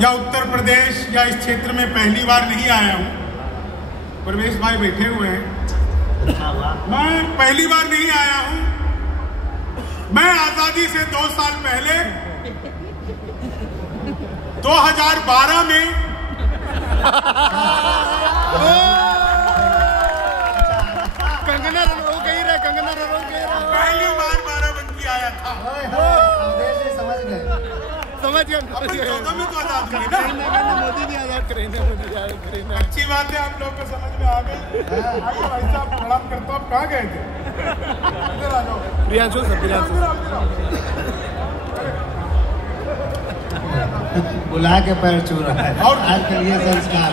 या उत्तर प्रदेश या इस क्षेत्र में पहली बार नहीं आया हूं। परवेश भाई बैठे हुए हैं, मैं पहली बार नहीं आया हूं। मैं आजादी से 2 साल पहले 2012 में कंगना रनौत कही रहे, कंगना रनौत कही रहे, पहली बार बाराबंकी आया था। समझ गए। अपन 14 में तो आजाद हुए ना। मोदी भी आजाद करेंगे, मोदी भी आजाद करेंगे। अच्छी बात है, आप लोगों को समझ में आ गई। आइए भाई साहब, प्रणाम करता हूँ। आप कहाँ गए थे? इधर आ जाओ। प्रियांशु सर, प्रियांशु बुला के पैर छू रहा है। और आजकल ये संस्कार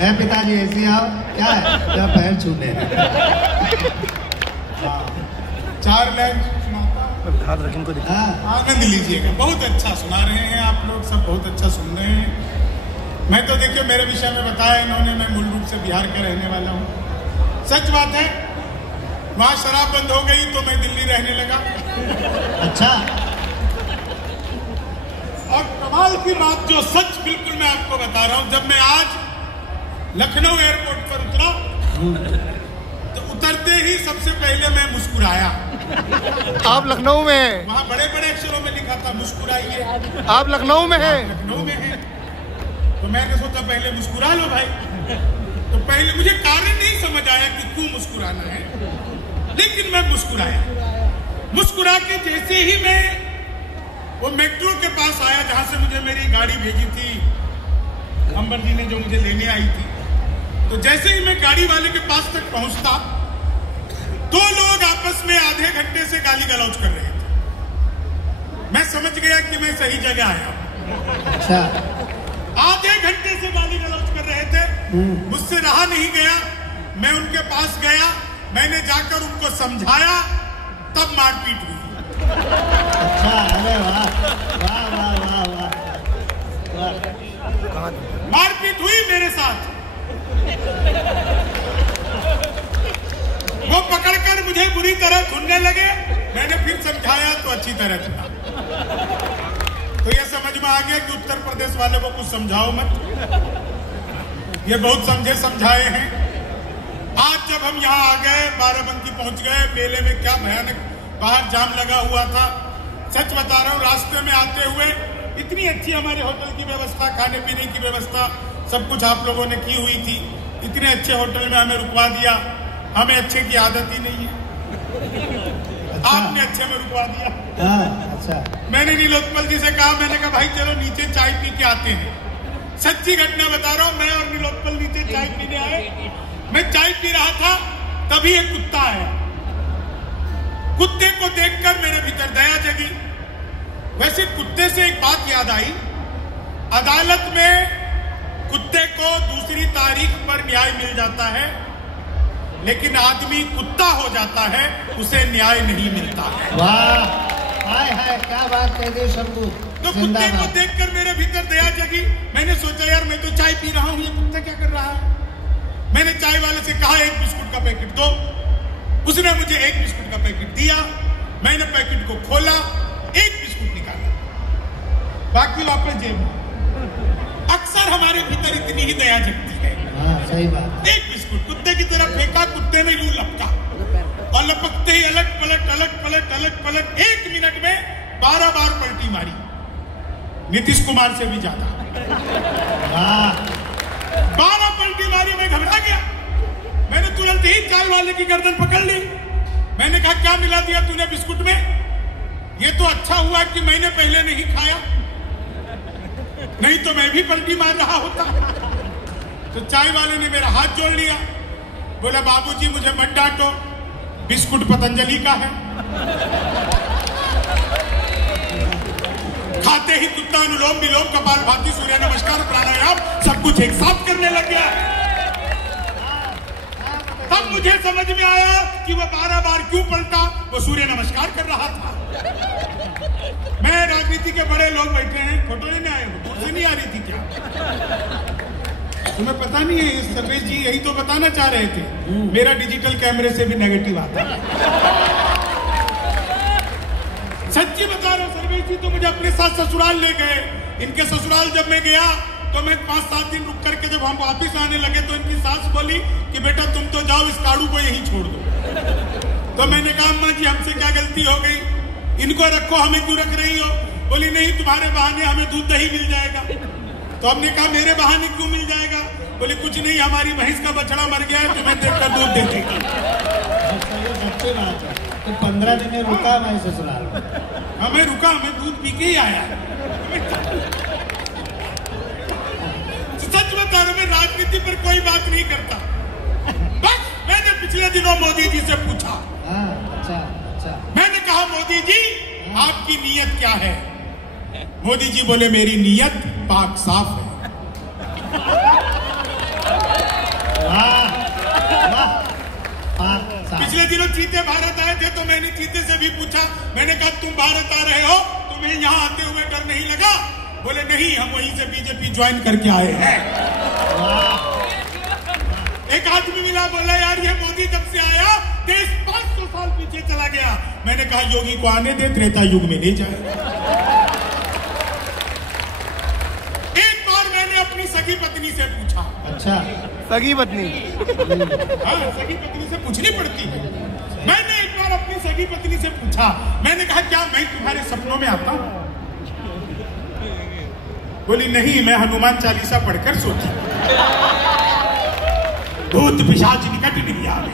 है पिताजी, ऐसे आओ। क्या है? क्या पैर छूने हैं? 4 लाइन सुनाता हूँ, हाथ रख इनको दिखा। आनंद लीजिएगा। बहुत अच्छा सुना रहे हैं आप लोग, सब बहुत अच्छा सुन रहे हैं। मैं तो देखिए मेरे विषय में बताया इन्होंने, मैं मूल रूप से बिहार का रहने वाला हूँ। सच बात है, वहाँ शराब बंद हो गई तो मैं दिल्ली रहने लगा। अच्छा, और कमाल की बात, जो सच बिल्कुल मैं आपको बता रहा हूँ, जब मैं आज लखनऊ एयरपोर्ट पर उतरा तो उतरते ही सबसे पहले मैं मुस्कुराया। आप लखनऊ में हैं? वहाँ बड़े बड़े अक्षरों में लिखा था मुस्कुराइए। आप लखनऊ में हैं? लखनऊ में है। तो मैंने सोचा पहले मुस्कुरा लो भाई। तो पहले मुझे कारण नहीं समझ आया कि क्यों मुस्कुराना है, लेकिन मैं मुस्कुराया। मुस्कुरा के जैसे ही मैं वो मेट्रो के पास आया जहां से मुझे मेरी गाड़ी भेजी थी अंबर जी ने, जो मुझे लेने आई थी, तो जैसे ही मैं गाड़ी वाले के पास तक पहुंचता, 2 लोग आपस में आधे घंटे से गाली गलौज कर रहे थे। मैं समझ गया कि मैं सही जगह आया हूं। अच्छा। आधे घंटे से गाली गलौज कर रहे थे, मुझसे रहा नहीं गया। मैं उनके पास गया, मैंने जाकर उनको समझाया, तब मारपीट हुई। अच्छा, अरे वाह वाह वाह वाह वाह वाह। मारपीट हुई मेरे साथ। वो पकड़कर मुझे बुरी तरह धुनने लगे। मैंने फिर समझाया तो अच्छी तरह सुना। तो ये समझ में आ गया कि उत्तर प्रदेश वाले को कुछ समझाओ मत, ये बहुत समझे समझाए हैं। आज जब हम यहाँ आ गए, बाराबंकी पहुंच गए, मेले में क्या भयानक बाहर जाम लगा हुआ था। सच बता रहा हूँ, रास्ते में आते हुए इतनी अच्छी हमारे होटल की व्यवस्था, खाने पीने की व्यवस्था, सब कुछ आप लोगों ने की हुई थी। इतने अच्छे होटल में हमें रुकवा दिया। हमें अच्छे की आदत ही नहीं है। अच्छा। आपने अच्छे में रुकवा दिया। अच्छा। मैंने नीलोत्पल जी से कहा, मैंने कहा भाई चलो नीचे चाय पी के आते हैं। सच्ची घटना बता रहा हूँ, मैं और नीलोत्पल नीचे चाय पीने आए। मैं चाय पी रहा था, तभी एक कुत्ता आया। कुत्ते को देखकर मेरे भीतर दया जगी। वैसे कुत्ते से एक बात याद आई, अदालत में कुत्ते को दूसरी तारीख पर न्याय मिल जाता है, लेकिन आदमी कुत्ता हो जाता है, उसे न्याय नहीं मिलता है। वाह, हाय हाय, क्या बात कह दी शंभू। तो कुत्ते को देखकर मेरे भीतर दया जगी। मैंने सोचा यार मैं तो चाय पी रहा हूं, ये कुत्ता क्या कर रहा है। मैंने चाय वाले से कहा 1 बिस्कुट का पैकेट दो। उसने मुझे 1 बिस्कुट का पैकेट दिया। मैंने पैकेट को खोला, 1 बिस्कुट निकाला, बाकी वापस जेब में। अक्सर हमारे भीतर इतनी ही दया जगती है। हाँ, सही बात। 1 बिस्कुट कुत्ते की तरफ फेंका, कुत्ते ने यूं लपका और लपकते ही अलट पलट 1 मिनट में 12 बार पलटी मारी, नीतीश कुमार से भी ज्यादा। 12 पलटी मारी। मैं घबरा गया। मैंने तुरंत ही चाय वाले की गर्दन पकड़ ली। मैंने कहा क्या मिला दिया तूने बिस्कुट में? ये तो अच्छा हुआ कि मैंने पहले नहीं खाया, नहीं तो मैं भी पलटी मार रहा होता। तो चाय वाले ने मेरा हाथ जोड़ लिया, बोला बाबूजी मुझे मत डांटो, बिस्कुट पतंजलि का है। खाते ही कुत्ता अनुलोम विलोम कपालभाति सूर्य नमस्कार प्राणायाम सब कुछ एक साथ करने लग गया। तब मुझे समझ में आया कि वो 12 बार क्यों पलटा, वो सूर्य नमस्कार कर रहा था। मैं राजनीति के बड़े लोग बैठे हैं, फोटो लेने आए हो, तुझे नहीं आ रही थी क्या? तुम्हें पता नहीं है, सर्वेश जी यही तो बताना चाह रहे थे। मेरा डिजिटल कैमरे से भी नेगेटिव आता है। सच्ची बता रहा हूं, सर्वेश जी तो मुझे अपने साथ ससुराल ले गए, इनके ससुराल जब मैं गया तो मैं 5-7 दिन रुक करके जब हम वापिस आने लगे तो इनकी सास बोली कि बेटा तुम तो जाओ, इस काड़ू को यहीं छोड़ दो। तो मैंने कहा अम्मा जी हमसे क्या गलती हो गई, इनको रखो, हमें क्यों रख रही हो? बोली नहीं, तुम्हारे बहाने हमें दूध दही मिल जाएगा। तो हमने कहा मेरे बहाने क्यों मिल जाएगा? बोले कुछ नहीं, हमारी भैंस का बछड़ा मर गया है, तुम्हें देखकर दूध दे देगी। सच्ची बात है। तो 15 दिन रुका मैं ससुराल में। हमें रुका, हमें दूध पी के ही आया। सच बता रहा, मैं राजनीति पर कोई बात नहीं करता। बस मैंने पिछले दिनों मोदी जी से पूछा। अच्छा। मैंने कहा मोदी जी आपकी नीयत क्या है? मोदी जी बोले मेरी नीयत पाक साफ है। पिछले दिनों चीते भारत आए थे तो मैंने चीते से भी पूछा, मैंने कहा तुम भारत आ रहे हो, तुम्हें यहाँ आते हुए डर नहीं लगा? बोले नहीं, हम वहीं से बीजेपी ज्वाइन करके आए हैं। एक आदमी मिला, बोला यार ये मोदी जब से आया देश 500 साल पीछे चला गया। मैंने कहा योगी को आने दे, त्रेता युग में नहीं जाएगा। एक बार मैंने अपनी सगी पत्नी से पूछा। अच्छा, सगी पत्नी? हाँ, सगी पत्नी से पूछनी पड़ती है। मैंने एक बार अपनी सगी पत्नी से पूछा, मैंने कहा क्या मैं तुम्हारे सपनों में आता हूं? बोली नहीं, मैं हनुमान चालीसा पढ़कर सोती, भूत पिशाच निकट नहीं आवे।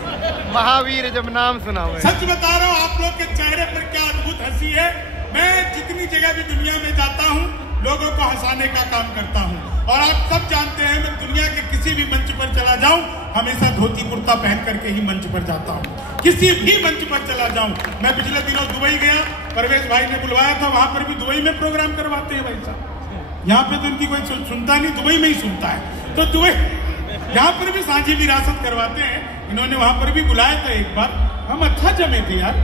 महावीर जब नाम सुना हुआ। सच बता रहा हूँ, आप लोग के चेहरे पर क्या अद्भुत हंसी है। मैं जितनी जगह भी दुनिया में जाता हूँ लोगों को हंसाने का काम करता हूँ, और आप सब जानते हैं मैं दुनिया के किसी भी मंच पर चला जाऊं हमेशा धोती कुर्ता पहन करके ही मंच पर जाता हूँ। किसी भी मंच पर चला जाऊं। मैं पिछले दिनों दुबई गया, परवेश भाई ने बुलवाया था, वहां पर भी दुबई में प्रोग्राम करवाते हैं भाई साहब। यहाँ पे तो इनकी कोई सुनता नहीं, दुबई में ही सुनता है। तो दुबई यहाँ पर भी साझी विरासत करवाते हैं, इन्होंने वहां पर भी बुलाया था एक बार, हम अच्छा जमे थे यार,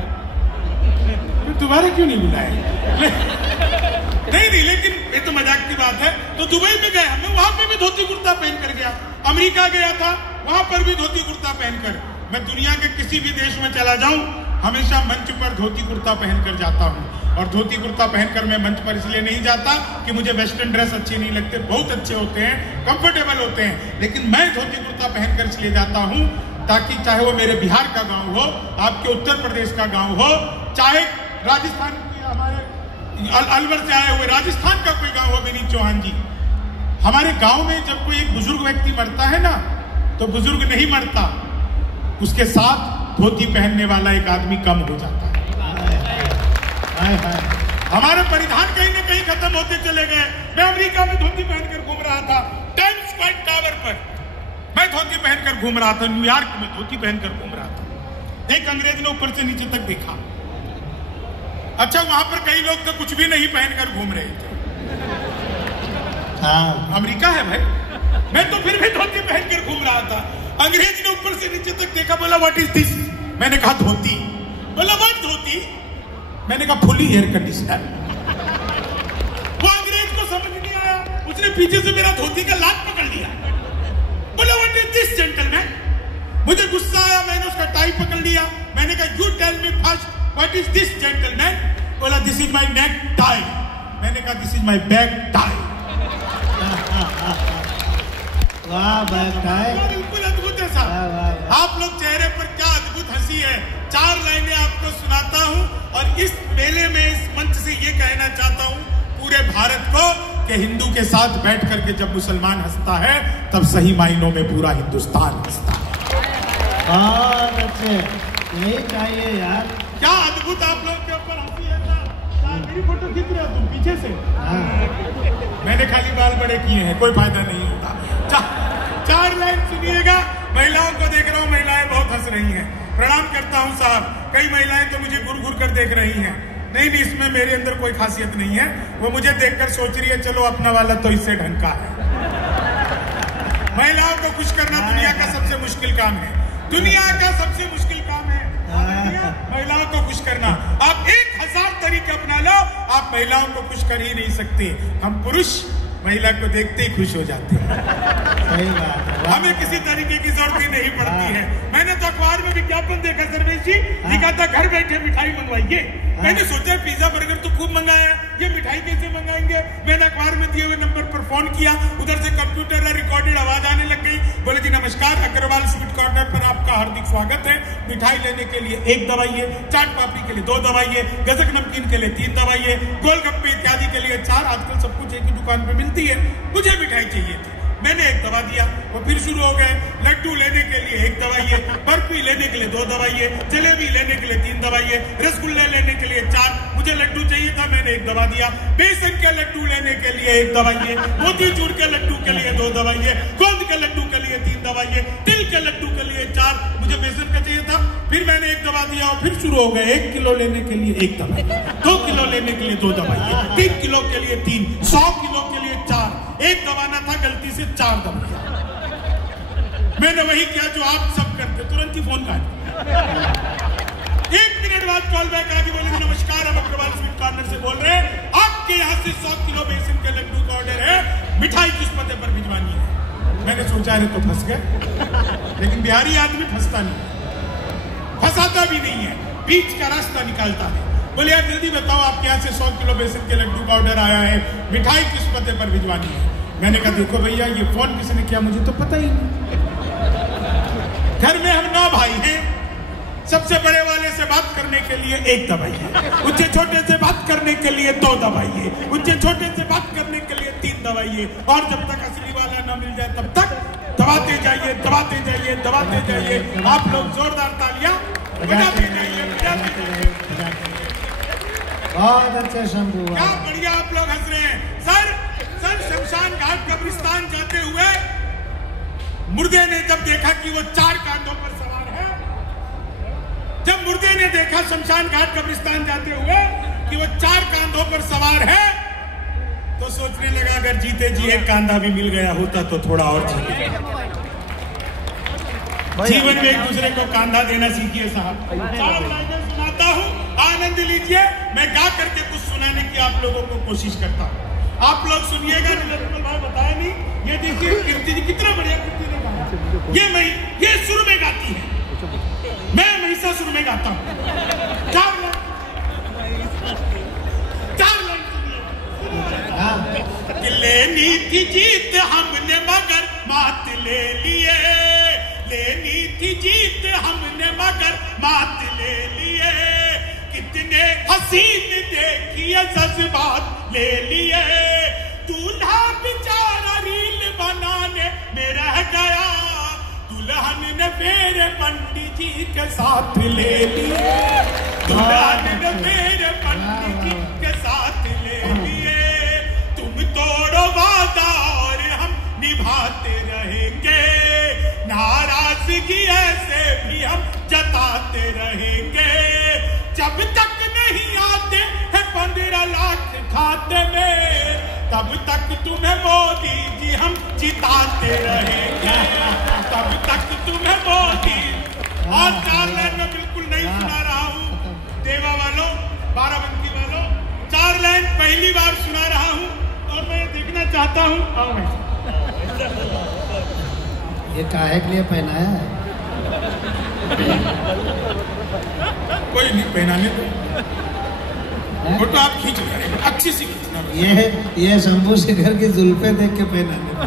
दोबारा क्यों नहीं बुलाए? नहीं, लेकिन ये तो मजाक की बात है। तो दुबई में गए हमें, वहां पे भी धोती कुर्ता पहन कर गया। अमेरिका गया था, वहां पर भी धोती कुर्ता पहनकर। मैं दुनिया के किसी भी देश में चला जाऊं हमेशा मंच पर धोती कुर्ता पहनकर जाता हूं। और धोती कुर्ता पहनकर मैं मंच पर इसलिए नहीं जाता कि मुझे वेस्टर्न ड्रेस अच्छे नहीं लगते, बहुत अच्छे होते हैं, कंफर्टेबल होते हैं, लेकिन मैं धोती कुर्ता पहनकर इसलिए जाता हूं ताकि चाहे वो मेरे बिहार का गांव हो, आपके उत्तर प्रदेश का गांव हो, चाहे राजस्थान की हमारे अलवर से आए हुए राजस्थान का कोई गांव हो, विनीत चौहान जी, हमारे गांव में जब कोई एक बुजुर्ग व्यक्ति मरता है ना, तो बुजुर्ग नहीं मरता, उसके साथ धोती पहनने वाला एक आदमी कम हो जाता है। हमारे परिधान कहीं ना कहीं खत्म होते चले गए। मैं अमेरिका में धोती पहनकर घूम रहा था, टाइम्स स्क्वायर टावर पर मैं धोती पहनकर घूम रहा था, न्यूयॉर्क में धोती पहनकर घूम रहा था। एक अंग्रेज ने ऊपर से नीचे तक देखा। अच्छा, वहां पर कई लोग तो कुछ भी नहीं पहनकर घूम रहे थे। हाँ, अमेरिका है भाई। मैं तो फिर भी धोती पहनकर घूम रहा था। अंग्रेज ने ऊपर से नीचे तक देखा, बोला व्हाट इज दिस? मैंने कहा धोती। बोला व्हाट धोती? मैंने कहा फुली एयर कंडीशनर। वो अंग्रेज को समझ नहीं आया, उसने पीछे से मेरा धोती का लात पकड़ लिया। बोला व्हाट इज दिस जेंटलमैन? मुझे गुस्सा आया, मैंने उसका टाई पकड़ लिया। मैंने कहा you tell me first what is this gentleman? बोला this is my neck tie. मैंने कहा this is my back tie. वाह, बैक टाई बिल्कुल अद्भुत है साहब। आप लोग चेहरे पर क्या अद्भुत हंसी है। 4 लाइनें आपको सुनाता हूं और इस मेले में इस मंच से ये कहना चाहता हूं पूरे भारत को कि हिंदू के साथ बैठ करके जब मुसलमान हंसता है तब सही मायनों में पूरा हिंदुस्तान हंसता है। बहुत अच्छे, यही चाहिए यार। क्या अद्भुत आप लोग के ऊपर हंसी है ना। मेरी फोटो खींच रहे हो तुम पीछे से? मैंने खाली बाल बड़े किए हैं, कोई फायदा नहीं होता। 4 लाइन सुनिएगा। महिलाओं को देख रहा हूँ, महिलाएं बहुत हंस रही हैं। प्रणाम करता हूँ साहब। कई महिलाएं तो मुझे घूर घूर कर देख रही हैं। नहीं, इसमें मेरे अंदर कोई खासियत नहीं है। वो मुझे देखकर सोच रही है चलो अपना वाला तो इससे ढंग का है। महिलाओं को खुश करना दुनिया का सबसे मुश्किल काम है। दुनिया का सबसे मुश्किल काम है महिलाओं को खुश करना। आप 1000 तरीके अपना लो, आप महिलाओं को खुश कर ही नहीं सकते। हम पुरुष महिला को देखते ही खुश हो जाते हैं। सही बात है। हमें किसी तरीके की जरूरत ही नहीं पड़ती है। मैंने तो अखबार में विज्ञापन देखा सर्वेश जी, लिखा था घर बैठे मिठाई मंगवाइए। मैंने सोचा पिज्जा बर्गर तो खूब मंगाया, ये मिठाई कैसे मंगाएंगे? मैंने अखबार में दिए हुए नंबर पर फोन किया, उधर से कंप्यूटर में रिकॉर्डेड आवाज आने लग गई। बोले जी नमस्कार, अग्रवाल स्वीट कॉर्नर पर आपका हार्दिक स्वागत है। मिठाई लेने के लिए 1 दवाई है, चाट पापड़ी के लिए 2 दवाई है, गजक नमकीन के लिए 3 दवाई है, गोलगप्पे इत्यादि के लिए 4। आजकल सब कुछ एक ही दुकान पे मिलती है। मुझे मिठाई चाहिए थी, मैंने 1 दवा दिया। वो फिर शुरू हो गए, लड्डू लेने के लिए 1 दवाई है, बर्फी लेने के लिए 2 दवाई है, जलेबी लेने के लिए 3 दवाई है, रसगुल्ले लेने के लिए 4। मुझे लड्डू चाहिए था, मैंने 1 दवा दिया। बेसन के लड्डू लेने के लिए 1 दवाई है, मोतीचूर के लड्डू के लिए 2 दवाई है, गोंद के लड्डू के लिए 3 दवाई है, तिल के लड्डू के लिए 4। मुझे बेसन का चाहिए था, फिर मैंने 1 दवा दिया और फिर शुरू हो गए। 1 किलो लेने के लिए 1 दवाई, 2 किलो लेने के लिए 2 दवाई, 3 किलो के लिए 3, 100 किलो के लिए 4। 1 दबाना था, गलती से 4 दबाया। मैंने वही किया जो आप सब करते, तुरंत ही फोन काट। 1 मिनट बाद कॉल बैक आ गई, बोले नमस्कार, हम अग्रवाल स्वीट कॉर्नर से बोल रहे हैं, आपके यहाँ से 100 किलो बेसन के लड्डू का ऑर्डर है, मिठाई किस पते पर भिजवानी है। मैंने सोचा अरे तो फंस गए, लेकिन बिहारी आदमी फंसता नहीं, फंसाता भी नहीं है, बीच का रास्ता निकालता है। बोले यार जल्दी बताओ, आपके यहाँ से 100 किलो बेसन के लड्डू का ऑर्डर आया है, मिठाई किस पते पर भिजवानी है। मैंने कहा देखो भैया, ये फोन किसने किया मुझे तो पता ही नहीं। घर में हम 9 भाई हैं, सबसे बड़े वाले से बात करने के लिए 1 दवाई है, उससे छोटे से बात करने के लिए 2 दवाई है, उससे छोटे से बात करने के लिए 3 दवाई है, और जब तक असली वाला ना मिल जाए तब तक दबाते जाइए, दबाते जाइए, दबाते जाइए। आप लोग जोरदार तालियां बजाते जाइए, बजाते जाइए। बहुत अच्छे शंभू, क्या बढ़िया आप लोग हंस रहे हैं। सर शमशान घाट कब्रिस्तान जाते हुए मुर्दे ने जब देखा कि वो 4 कांधों पर सवार है, जब मुर्दे ने देखा शमशान घाट कब्रिस्तान जाते हुए कि वो 4 कांधों पर सवार है, तो सोचने लगा अगर जीते जी 1 कांधा भी मिल गया होता तो थोड़ा और जीवन में एक दूसरे को कांधा देना सीखिए साहब। 4 लाइनें सुनाता हूँ, आनंद लीजिए। मैं गा करके कुछ सुनाने की आप लोगों को कोशिश करता हूँ, आप लोग सुनिएगा। नीलकमल भाई बताया नहीं, ये देखिए कीर्ति जी कितना बढ़िया कीर्ति ने गाया। ये सुर में गाती है, मैं महिषासुर में गाता हूँ। 4 लाइन सुनिए। लेनी थी जीत हमने मगर मात ले लिए, लेनी थी जीत हमने मगर मात ले लिए, कितने हसीन देखिए जज्बात ले लिए, दूल्हा बेचारा रील बनाने में रह गया, दुल्हन ने मेरे पंडित जी के साथ ले लिए, दुल्हन ने मेरे पंडित जी के साथ ले लिए। तुम तोड़ो वादा और हम निभाते रहेंगे, नाराजगी ऐसे भी हम जताते रहेंगे, जब तक नहीं आते हैं 15 लाख खाते में, तब तक तुम्हें मोदी जी हम जिताते रहेंगे, तब तक तुम्हें मोदी। और 4 लाइन में बिल्कुल नहीं सुना रहा हूँ देवा वालों, बाराबंकी वालों, 4 लाइन पहली बार सुना रहा हूँ और मैं देखना चाहता हूँ। ये काहे के लिए पहनाया है? कोई नहीं, पहनाने दो, फोटो आप खींच रहे हैं, अच्छी सी खींचना। ये शंभू शेखर की जुल्फे देख के पहनाने दो।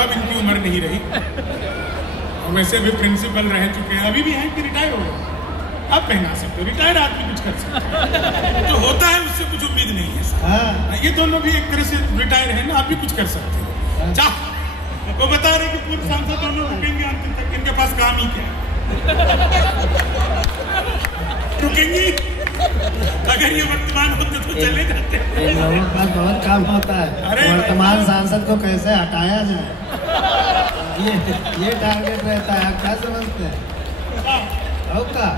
अब इनकी उम्र नहीं रही, और वैसे भी प्रिंसिपल रह चुके हैं, अभी भी हैं कि रिटायर हो गए। अब पहना सकते हो, रिटायर आदमी कुछ कर सकते हैं, जो होता है उससे कुछ उम्मीद नहीं है। हाँ। ये दोनों भी एक तरह से रिटायर है ना, आप भी कुछ कर सकते हो। चाह वो बता रहे कि पूर्व सांसद दोनों रुकेंगे अंतिम तक, इनके पास काम ही क्या रुकेंगी, अगर ये वर्तमान होते तो चले जाते। लोगों के पास बहुत काम होता है, वर्तमान सांसद को कैसे हटाया जाए, ये टारगेट रहता है। आप क्या समझते हैं? होगा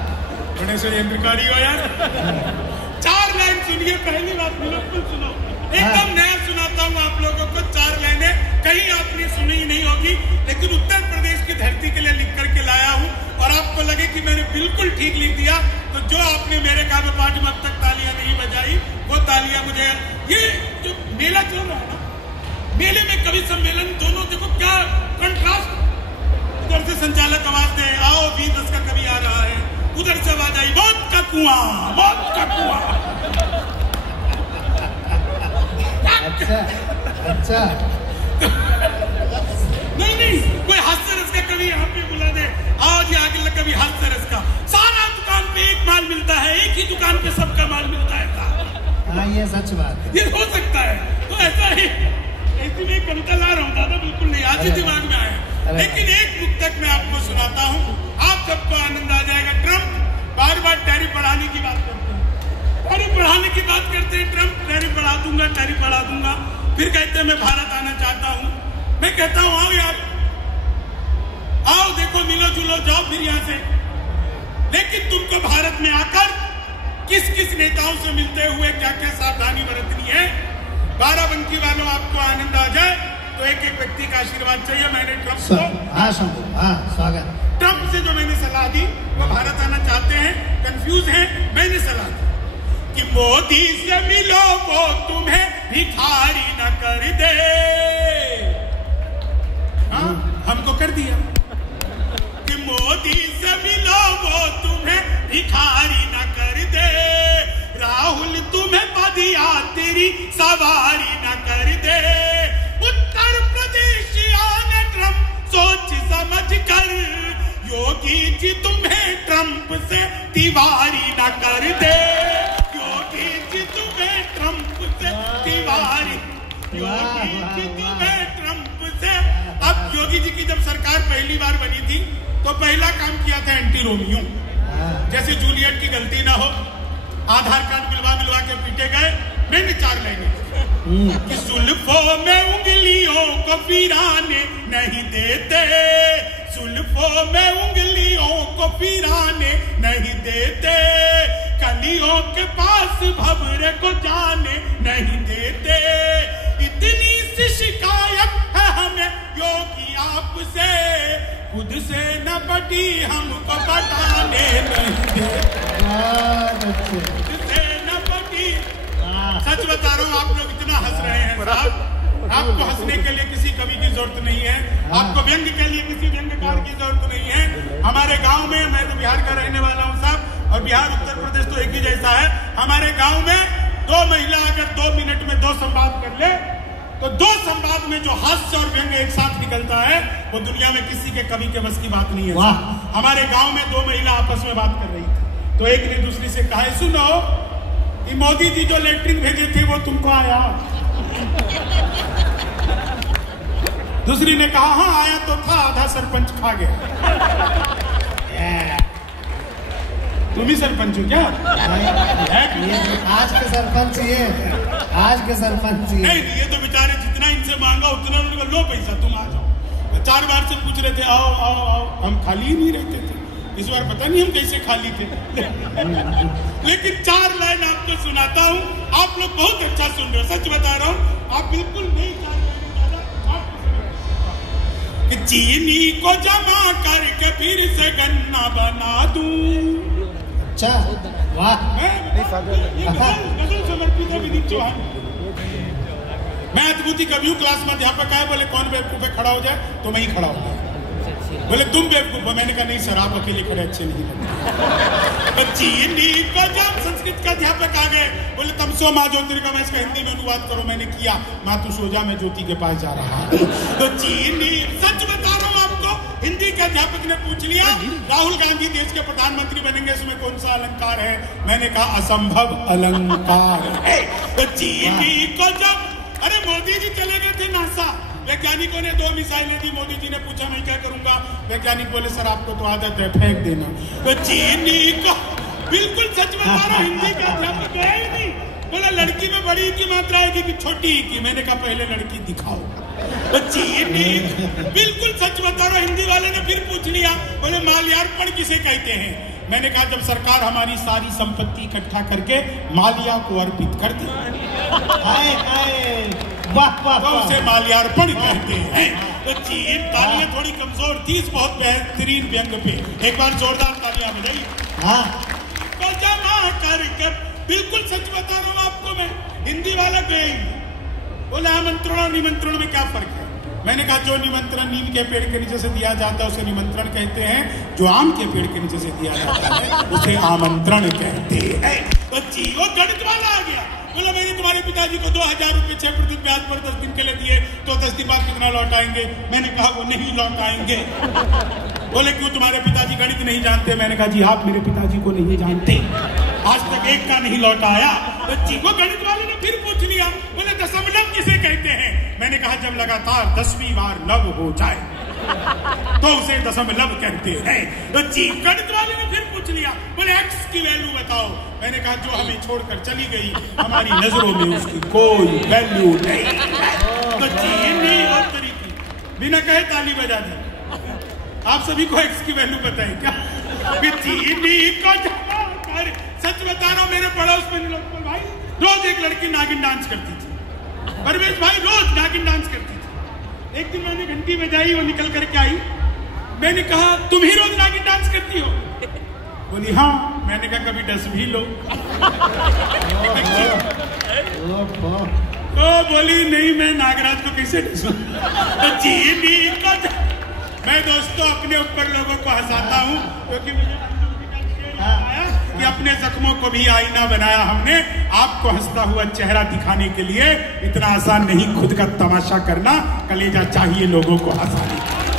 बड़े से यंत्रकारी हो यार। 4 लाइन सुनिए, पहली बात बिल्कुल सुनो, एकदम नया सुनाता हूँ आप लोगों को। 4 लाइनें कहीं आपने सुनी ही नहीं होगी, लेकिन उत्तर प्रदेश की धरती के लिए लिख करके लाया हूँ, और आपको लगे कि मैंने बिल्कुल ठीक लिख दिया तो जो आपने मेरे काव्य पाठ में अब तक तालियां नहीं बजाई, वो तालियां मुझे। ये जो मेला चल रहा है ना, मेले में कवि सम्मेलन, दोनों देखो क्या कंट्रास्ट। उधर से संचालक आवाज दे, आओ 20 का कवि आ रहा है, उधर से आवाज आई, मौत का कुआं, मौत का कुआं। अच्छा अच्छा। नहीं, कोई हास्यरस का कवि यहाँ पे बुला दे, आज ये आगे कभी हास्यरस का। सारा दुकान पे एक माल मिलता है, एक ही दुकान पे सबका माल मिलता है। हाँ ये सच बात है। ये हो सकता है, तो ऐसा ही ऐसी में कविता ला रहा हूँ दादा, बिल्कुल नहीं, आज ही दिमाग में आया। लेकिन एक मुक्तक मैं आपको सुनाता हूँ, आप सबको आनंद आ जाएगा। ट्रम्प बार बार टैरिफ बढ़ाने की बात करते हैं, टैरिफ बढ़ाने की बात करते हैं। ट्रम्प टैरिफ बढ़ा दूंगा, टैरिफ बढ़ा दूंगा, फिर कहते हैं मैं भारत आना चाहता हूँ। मैं कहता हूँ आओ यार, आओ, देखो, मिलो जुलो, जाओ फिर यहाँ से। लेकिन तुमको भारत में आकर किस किस नेताओं से मिलते हुए क्या क्या सावधानी बरतनी है। बाराबंकी वालों, आपको आनंद आ जाए तो एक एक व्यक्ति का आशीर्वाद चाहिए। मैंने ट्रम्प को, स्वागत, ट्रम्प से जो मैंने सलाह दी, वो भारत आना चाहते हैं, कंफ्यूज हैं, मैंने सलाह दी कि मोदी से मिलो, वो तुम्हें भिखारी न कर दे। हाँ, हमको कर दिया कि मोदी से मिलो, वो तुम्हें भिखारी न कर दे। राहुल तुम्हें बदिया तेरी सवारी न कर दे। उत्तर प्रदेश आने ट्रम्प सोच समझ कर, योगी जी तुम्हें ट्रम्प से तिवारी न कर दे। योगी जी तुम्हें ट्रम्प से तिवारी, योगी जी तुम्हें ट्रम्प से। अब योगी जी की जब सरकार पहली बार बनी थी तो पहला काम किया था एंटी रोमियो, जैसे जूलियट की गलती ना हो, आधार कार्ड मिलवा के पीटे गए। मैंने 4 लाइनें कि सुल्फों में उंगलियों को फिराने नहीं देते, सुल्फों में उंगलियों को फिराने नहीं देते, कलियों के पास भंवरे को जाने नहीं देते। इतनी सी शिकायत है हमें योगी आपसे, खुद से न बटी हमको बटाने नहीं देते। सच बता रहा हूँ, आप लोग इतना हंस रहे हैं साहब, आपको हंसने के लिए किसी कवि की जरूरत नहीं है, आपको व्यंग के लिए किसी व्यंग्यकार की जरूरत नहीं है। हमारे गांव में, मैं तो बिहार का रहने वाला हूँ साहब, और बिहार उत्तर प्रदेश तो एक ही जैसा है। हमारे गांव में 2 महिला अगर 2 मिनट में 2 संवाद कर ले, तो 2 संवाद में जो हास्य और व्यंग एक साथ निकलता है, वो दुनिया में किसी के कवि के बस की बात नहीं है। हमारे गांव में 2 महिला आपस में बात कर रही थी, तो एक ने दूसरी से कहा, सुनो, ये मोदी जी जो लेटरिन भेजे थे वो तुमको आया? दूसरी ने कहा, हाँ आया तो था, आधा सरपंच खा गया। तुम ही सरपंच हो क्या? आज के सरपंच ये, आज के सरपंच ये। नहीं, ये तो बेचारे जितना इनसे मांगा उतना उनको, लो पैसा, तुम आ जाओ। 4 बार से पूछ रहे थे, आओ आओ आओ, हम खाली ही नहीं रहते थे। इस बार पता नहीं हम कैसे खाली थे। लेकिन 4 लाइन आपको सुनाता हूँ, आप लोग बहुत अच्छा सुन रहे हो, सच बता रहा हूँ, आप बिल्कुल नहीं। 4 लाइन चीनी को जमा करके फिर से गन्ना बना दूं। अच्छा, वाह। गजल समर्पित है विनीत चौहान। मैं अद्भुति कवि हूँ, क्लास में अध्यापक आए, बोले कौन बेवकूफ है, खड़ा हो जाए, तो मैं ही खड़ा हो जाए। बोले तुम बेवकूफ हो, मैंने कहा नहीं सर, आप अकेले खड़े अच्छे नहीं लगते। चीनी को जब संस्कृत का अध्यापक आ गए, बोले तमसो माँ ज्योतिर्गमय का, मैं इसका हिंदी में अनुवाद करो। मैंने किया, माँ तू सो जा, मैं ज्योति के पास जा रहा हूँ। तो चीनी, सच बता रहा हूँ आपको, हिंदी के अध्यापक ने पूछ लिया, राहुल गांधी देश के प्रधानमंत्री बनेंगे, इसमें कौन सा अलंकार है? मैंने कहा असंभव अलंकार है। तो चीनी को जब, अरे मोदी जी चले गए थे नासा, वैज्ञानिकों ने 2 मिसाइलें दी, मोदी जी ने पूछा मैं क्या करूंगा? वैज्ञानिक बोले सर आपको तो आदत है, फेंक देना। तो चीनी को, बिल्कुल सच बता रहा हूं, हिंदी का अध्यापक गया ही नहीं, बोला लड़की में बड़ी की मात्रा आएगी कि छोटी की? मैंने कहा पहले लड़की दिखाओ। तो चीनी, बिल्कुल सच बता रहा हूं, हिंदी वाले ने फिर पूछ लिया, बोले माल्यार्पण किसे कहते हैं? मैंने कहा जब सरकार हमारी सारी संपत्ति इकट्ठा करके माल्या को अर्पित कर दे, तो उसे माल्यार्पण कहते हैं। तो चीन, तालियां थोड़ी कमजोर थी, बहुत बेहतरीन व्यंग पे एक बार जोरदार तालियां बजाइए। तो जमा करके, बिल्कुल सच बता रहा हूं आपको मैं, हिंदी वाला गए, बोले आमंत्रण और निमंत्रण में क्या फर्क है? मैंने कहा जो निमंत्रण नीम के पेड़ के नीचे से दिया जाता है उसे निमंत्रण कहते हैं, जो आम के पेड़ के नीचे से दिया जाता है उसे आमंत्रण कहते हैं। तो जी वो गणित वाला आ गया, बोला मैंने तुम्हारे पिताजी को 2000 रुपये 6% ब्याज पर 10 दिन के लिए दिए, तो 10 दिन बाद कितना लौट आएंगे? मैंने कहा वो नहीं लौट आएंगे। बोले क्यों, तुम्हारे पिताजी गणित नहीं जानते? मैंने कहा जी आप मेरे पिताजी को नहीं जानते, आज तक एक का नहीं लौट आया। तो जी वो गणित वाले ने फिर पूछ लिया, बोले दशमलव किसे कहते हैं? मैंने कहा जब लगातार 10वीं बार लव हो जाए तो उसे दशमलव कहते हैं। तो जी गणित वाले ने फिर पूछ लिया, बोले एक्स की वैल्यू बताओ। मैंने कहा जो हमें छोड़कर चली गई, हमारी नजरों में उसकी कोई वैल्यू नहीं। तो जी नहीं और तरीके बिना कहे ताली बजा दी। आप सभी को एक्स की वैल्यू पता है क्या? सच बता रहा हूं, मेरे पड़ोस में भाई रोज एक लड़की नागिन डांस करती थी, परवेश भाई रोज नागिन डांस करती थी। एक दिन मैंने घंटी बजाई, वो निकल करके आई, मैंने कहा तुम ही रोज नागिन डांस करती हो? बोली हाँ। मैंने कहा कभी डस भी लो। तो बोली नहीं मैं नागराज को कैसे डसूं? मैं दोस्तों अपने ऊपर लोगों को हंसाता हूँ, क्योंकि मुझे कि अपने जख्मों को भी आईना बनाया हमने, आपको हंसता हुआ चेहरा दिखाने के लिए। इतना आसान नहीं खुद का तमाशा करना, कलेजा चाहिए लोगों को हंसाने के लिए।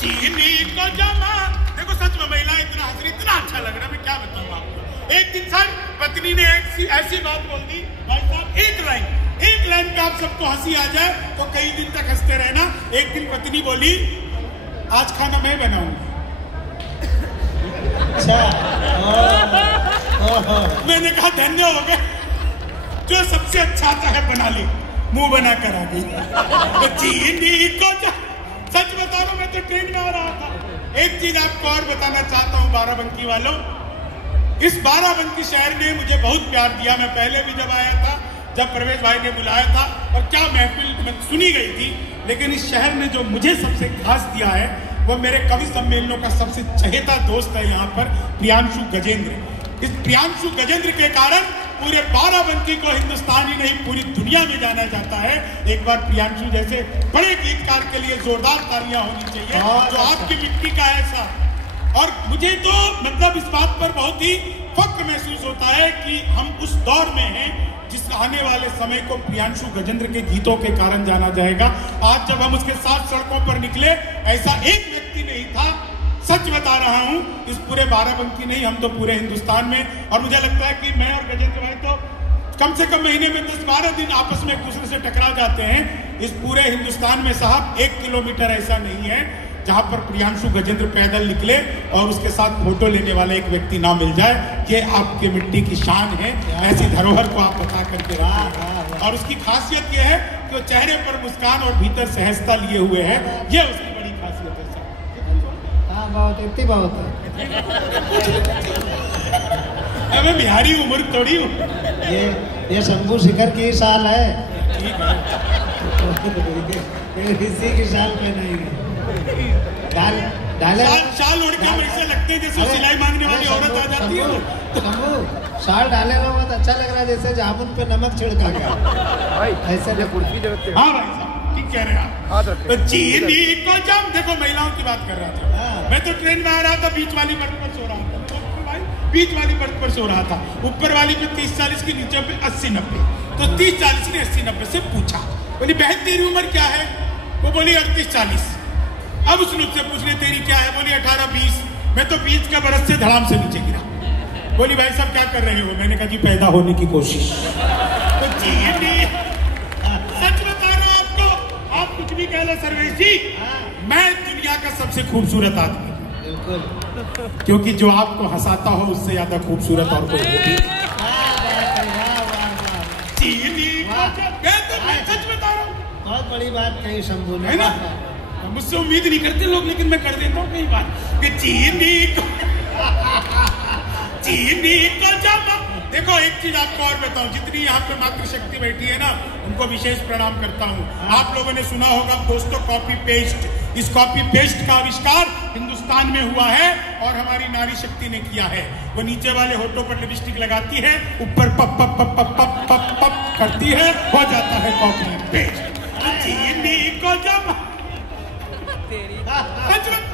चीनी को जमा, देखो सच में महिलाएं इतना हंस रही, इतना अच्छा लग रहा, मैं क्या बताऊं आपको। एक दिन सर पत्नी ने ऐसी बात बोल दी, भाई साहब एक लाइन पे आप सबको हंसी आ जाए तो कई दिन तक हंसते रहना। एक दिन पत्नी बोली आज खाना मैं बनाऊंगी। मैंने कहा धन्य हो गए, जो सबसे अच्छा आता है बना ले, मुंह बना कर आ गई। सच बता रहा हूं, मैं तो ट्रेन में आ रहा था। एक चीज आपको और बताना चाहता हूं बाराबंकी वालों, इस बाराबंकी शहर ने मुझे बहुत प्यार दिया। मैं पहले भी जब आया था, जब प्रवेश भाई ने बुलाया था, और क्या महफिल सुनी गई थी, लेकिन इस शहर ने जो मुझे सबसे खास दिया है वो मेरे कवि सम्मेलनों का सबसे चहेता दोस्त है यहाँ पर, प्रियांशु गजेंद्र। इस प्रियांशु गजेंद्र के कारण पूरे बाराबंकी को हिंदुस्तान ही नहीं पूरी दुनिया में जाना जाता है। एक बार प्रियांशु जैसे बड़े गीतकार के लिए जोरदार तालियां होनी चाहिए, जो आपकी मिट्टी का ऐसा। और मुझे तो मतलब इस बात पर बहुत ही फक्र महसूस होता है कि हम उस दौर में हैं जिस आने वाले समय को प्रियांशु गजेंद्र के गीतों के कारण जाना जाएगा। आज जब हम उसके साथ सड़कों पर निकले, ऐसा एक व्यक्ति नहीं था, सच बता रहा हूं, इस पूरे बाराबंकी नहीं, हम तो पूरे हिंदुस्तान में। और मुझे लगता है कि मैं और गजेंद्र भाई तो कम से कम महीने में 10-12 दिन आपस में एक दूसरे से टकरा जाते हैं। इस पूरे हिंदुस्तान में साहब 1 किलोमीटर ऐसा नहीं है जहां पर प्रियांशु गजेंद्र पैदल निकले और उसके साथ फोटो लेने वाला एक व्यक्ति ना मिल जाए। ये आपके मिट्टी की शान है, ऐसी धरोहर को आप बता करके रहा। और उसकी खासियत ये है कि वो चेहरे पर मुस्कान और भीतर सहजता लिए हुए है, ये उसकी बड़ी खासियत है। बहुत इतनी बहुत है। मैं बिहारी उम्र थोड़ी हूँ। ये शंभू शिखर की साल है, इसी की साल पे नहीं डाले शाल ओढ़ के ऐसे लगते हैं जैसे सिलाई मांगने वाली औरत आ जाती है। शाल डाले में बहुत अच्छा लग रहा है, जैसे जामुन पे नमक छिड़का गया ऐसे। हाँ भाई साहब ठीक कह रहे हैं आप। तो चीनी को जम, देखो महिलाओं की बात कर रहा था मैं, तो ट्रेन में आ रहा था, बीच वाली बर्थ पर सो रहा था भाई, बीच वाली बर्थ पर सो रहा था। ऊपर वाली पे 30-40 की, नीचे पे 80-90। तो 30-40 ने 80-90 से पूछा, बोली बहन तेरी उम्र क्या है? वो बोली 38-40। अब उसने उससे पूछ लिया तेरी क्या है? बोली 18-20। मैं तो 20 का बरस से धड़ाम से नीचे गिरा। बोली भाई साहब क्या कर रहे हो? मैंने कहा जी पैदा होने की कोशिश। तो सच बता रहा हूं आपको, आप कुछ भी कह लो सर्वेश जी, मैं दुनिया का सबसे खूबसूरत आदमी, बिल्कुल, क्योंकि जो आपको हंसाता हो उससे ज्यादा खूबसूरत और कोई होती नहीं। सच बता रहा हूँ, बहुत बड़ी बात कही शंभू ने, है ना? मुझसे उम्मीद नहीं करते लोग, लेकिन मैं कर देता हूँ कई बार कि चीनी को जमा। देखो एक चीज आपको और बताऊं, जितनी यहाँ पे मातृशक्ति बैठी है ना, उनको विशेष प्रणाम करता हूँ। आप लोगों ने सुना होगा दोस्तों कॉपी पेस्ट, इस कॉपी पेस्ट का आविष्कार हिंदुस्तान में हुआ है और हमारी नारी शक्ति ने किया है। वो नीचे वाले होठों पर लिपस्टिक लगाती है, ऊपर पप पप पप पप पप पप करती जाती है, हो जाता है कॉपी पेस्ट। चीनी को जब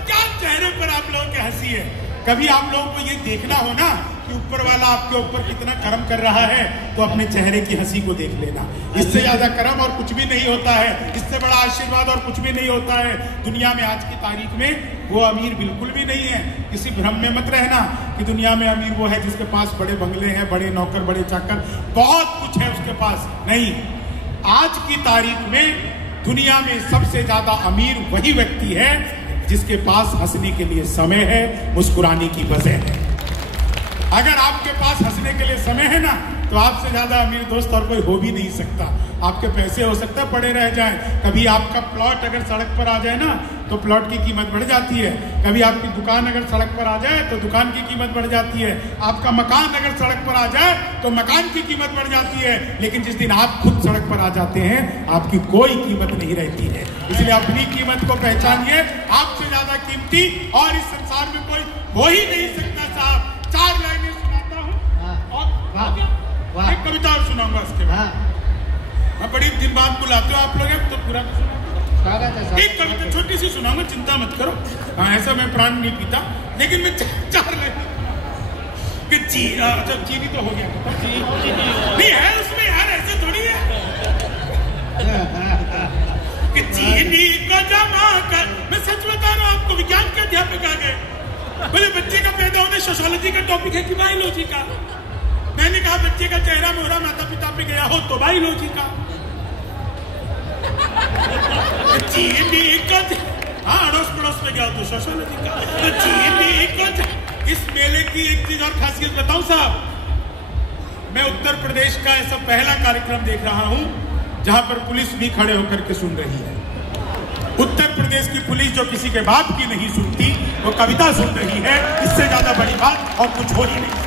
क्या चेहरे पर आप लोगों की हंसी है। कभी आप लोगों को ये देखना हो ना कि ऊपर वाला आपके ऊपर कितना कर्म कर रहा है, तो अपने चेहरे की हंसी को देख लेना। इससे ज्यादा कर्म और कुछ भी नहीं होता है, इससे बड़ा आशीर्वाद और कुछ भी नहीं होता है दुनिया में। आज की तारीख में वो अमीर बिल्कुल भी नहीं है। किसी भ्रम में मत रहना कि दुनिया में अमीर वो है जिसके पास बड़े बंगले हैं, बड़े नौकर, बड़े चाकर, बहुत कुछ है उसके पास। नहीं, आज की तारीख में दुनिया में सबसे ज्यादा अमीर वही व्यक्ति है जिसके पास हंसने के लिए समय है, मुस्कुराने की वजह है। अगर आपके पास हंसने के लिए समय है ना, तो आपसे ज्यादा अमीर दोस्त और कोई हो भी नहीं सकता। आपके पैसे हो सकता है पड़े रह जाएं, कभी आपका प्लॉट अगर सड़क पर आ जाए ना तो प्लॉट की कीमत बढ़ जाती है, कभी आपकी दुकान अगर सड़क पर आ जाए तो दुकान की कीमत बढ़ जाती है, आपका मकान अगर सड़क पर आ जाए तो मकान की कीमत बढ़ जाती है। लेकिन जिस दिन आप खुद सड़क पर आ जाते हैं, आपकी कोई कीमत नहीं रहती है। इसलिए अपनी कीमत को पहचानिए। आपसे ज्यादा कीमती और इस संसार में कोई हो ही नहीं सकता। साहब, 4 लाइनें सुनाता हूँ और एक कविता और सुनाऊंगा उसके बाद। मैं बड़ी दिन बाद बुलाते हो आप लोग, तो पूरा एक कविता छोटी सी सुनाऊंगा, चिंता मत करो। हाँ, ऐसा मैं प्राण नहीं पीता, लेकिन मैं 4 लाइन कि जब चीनी तो हो गया नहीं है उसमें यार, ऐसे थोड़ी है कि चीनी को जमा कर। मैं सच बता रहा हूँ आपको, विज्ञान के अध्यापक आ गए, बोले बच्चे का पैदा होने सोशियोलॉजी का टॉपिक है कि बायोलॉजी का। मैंने कहा बच्चे का चेहरा मोहरा माता पिता पे गया हो तो बायोलॉजी का। चीनी को हाँ, अड़ोस पड़ोस में गया तो सोशियोलॉजी का। तो चीनी को इस मेले की एक चीज और खासियत बताऊं साहब, मैं उत्तर प्रदेश का ऐसा पहला कार्यक्रम देख रहा हूं जहां पर पुलिस भी खड़े होकर के सुन रही है। उत्तर प्रदेश की पुलिस जो किसी के बाप की नहीं सुनती, वो कविता सुन रही है। इससे ज्यादा बड़ी बात और कुछ हो ही नहीं।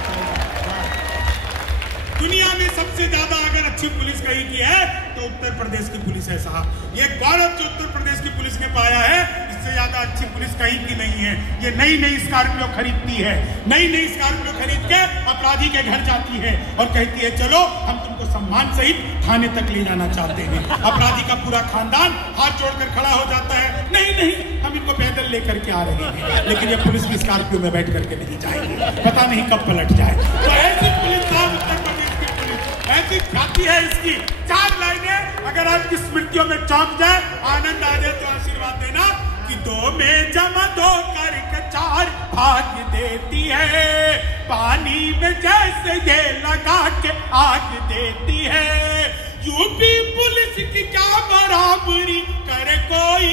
दुनिया में सबसे ज्यादा अगर अच्छी पुलिस कहीं की है तो उत्तर प्रदेश की पुलिस है साहब। ये गौरव जो उत्तर प्रदेश की पुलिस ने पाया है, इससे ज्यादा अच्छी पुलिस कहीं की नहीं है। ये नई नई स्कॉर्पियो खरीदती है, नई नई स्कॉर्पियो खरीद के अपराधी के घर जाती है और कहती है चलो हम तुमको सम्मान सहित थाने तक ले जाना चाहते हैं। अपराधी का पूरा खानदान हाथ जोड़कर खड़ा हो जाता है, नहीं नहीं हम इनको पैदल लेकर के आ रहे हैं, लेकिन ये पुलिस की स्कॉर्पियो में बैठ करके नहीं जाएंगे, पता नहीं कब पलट जाए। तो ऐसी पुलिस उत्तर प्रदेश ऐसी ख्याति है इसकी। 4 लाइनें अगर आपकी स्मृतियों में चौंक जाए, आनंद आ जाए, तो आशीर्वाद देना कि 2 में जमा 2 करके 4 भाग देती है। पानी में जैसे ये लगा के आग देती है। यूपी पुलिस की क्या बराबरी करे कोई,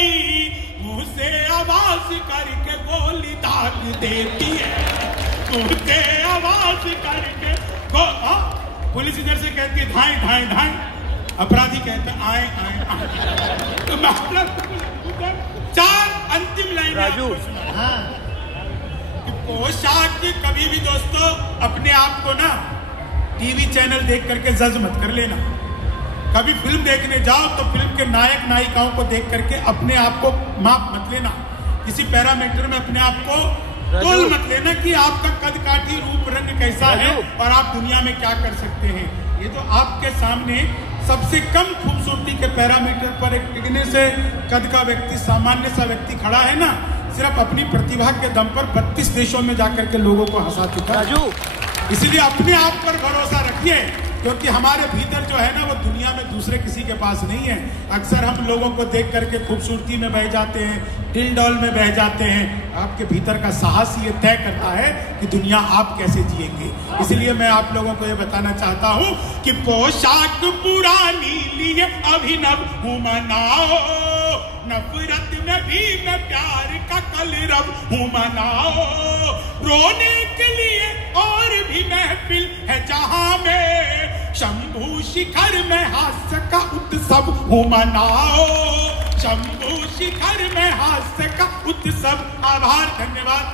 मुंह से आवाज करके गोली दाग देती है। मुंह से आवाज करके पुलिस इधर से कहती है धाएं धाएं धाएं, अपराधी कहते हैं आए आए आए। तो मतलब 4 अंतिम लाइन राजू। पोशाक कभी भी दोस्तों अपने आप को ना टीवी चैनल देख करके जज मत कर लेना। कभी फिल्म देखने जाओ तो फिल्म के नायक नायिकाओं को देख करके अपने आप को माप मत लेना। किसी पैरामीटर में अपने आप को तोल मत लेना कि आपका कद काठी रूप रंग कैसा है और आप दुनिया में क्या कर सकते हैं। ये तो आपके सामने सबसे कम खूबसूरती के पैरामीटर पर एक टिकने से कद का व्यक्ति, सामान्य सा व्यक्ति खड़ा है ना, सिर्फ अपनी प्रतिभा के दम पर 32 देशों में जाकर के लोगों को हंसा चुका है। इसीलिए अपने आप पर भरोसा रखिए, क्योंकि हमारे भीतर जो है ना वो दुनिया में दूसरे किसी के पास नहीं है। अक्सर हम लोगों को देख करके खूबसूरती में बह जाते हैं, दिल डॉल में बह जाते हैं। आपके भीतर का साहस ये तय करता है कि दुनिया आप कैसे जिएंगे। इसलिए मैं आप लोगों को ये बताना चाहता हूँ कि पोशाक पुरानी लिए अभिनव हूँ मनाओ, नफरत में भी मैं प्यार का कलरव हूँ मनाओ। रोने के लिए और भी महफिल है जहाँ में, शंभू शिखर में हास्य का उत्सव हूँ मनाओ। शंभू शिखर में हास्य का उत्सव। आभार, धन्यवाद।